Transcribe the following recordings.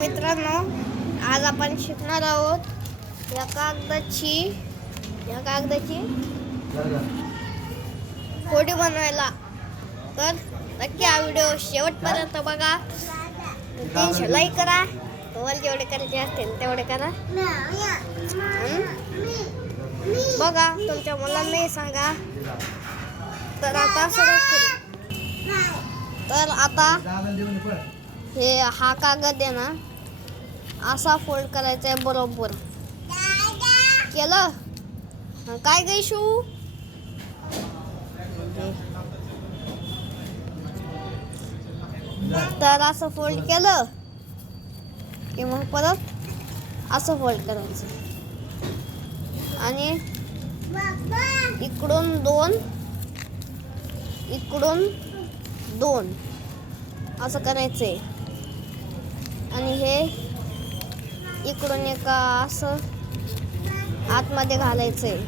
मित्रांनो, आज आपण शिकणार आहोत या कागदाची होडी बनवायला. तर नक्की हा व्हिडिओ शेवटपर्यंत बघा. 300 लाईक करा. तुम्हाला जेवढे करायचे असतील तेवढे करा. बघा, तुमच्या मुलांनाही सांगा. तर आता सुरुवात करू. तर आता हा कागद आहे ना, असा फोल्ड करायचा आहे बरोबर. केलं काय गे शू? तर असं फोल्ड केलं की मग परत असं फोल्ड करायचं आणि इकडून दोन असं करायचंय आणि हे इकडून एक असं आतमध्ये घालायचंय.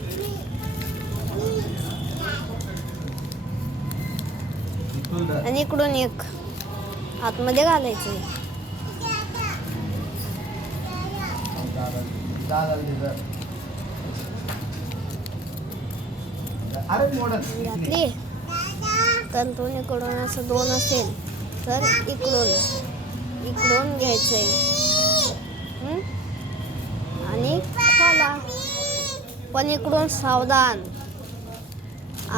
आणि इकडून एक आतमध्ये घालायचंय. घातली तर दोन इकडून असं दोन असेल तर इकडून घ्यायचंय आणि खोला, पण इकडून सावधान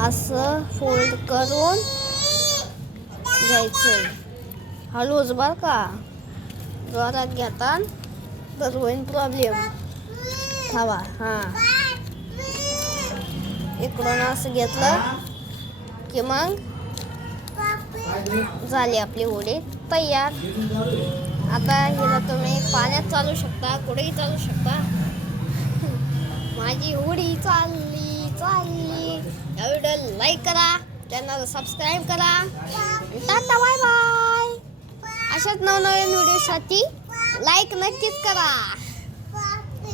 असं फोल्ड करून घ्यायचंय. हळूच बर का, जोरात घेता तर होईल प्रॉब्लेम. हवा इकडून असं घेतलं की मग झाली आपली होडी तयार. आता हिला तुम्ही पाण्यात चालू शकता, कुठेही चालू शकता. माझी होडी चालली. या व्हिडिओला लाईक करा, चॅनलला सबस्क्राईब करा. टाटा बाय बाय. अशाच नवनवीन व्हिडिओसाठी लाईक नक्कीच करा.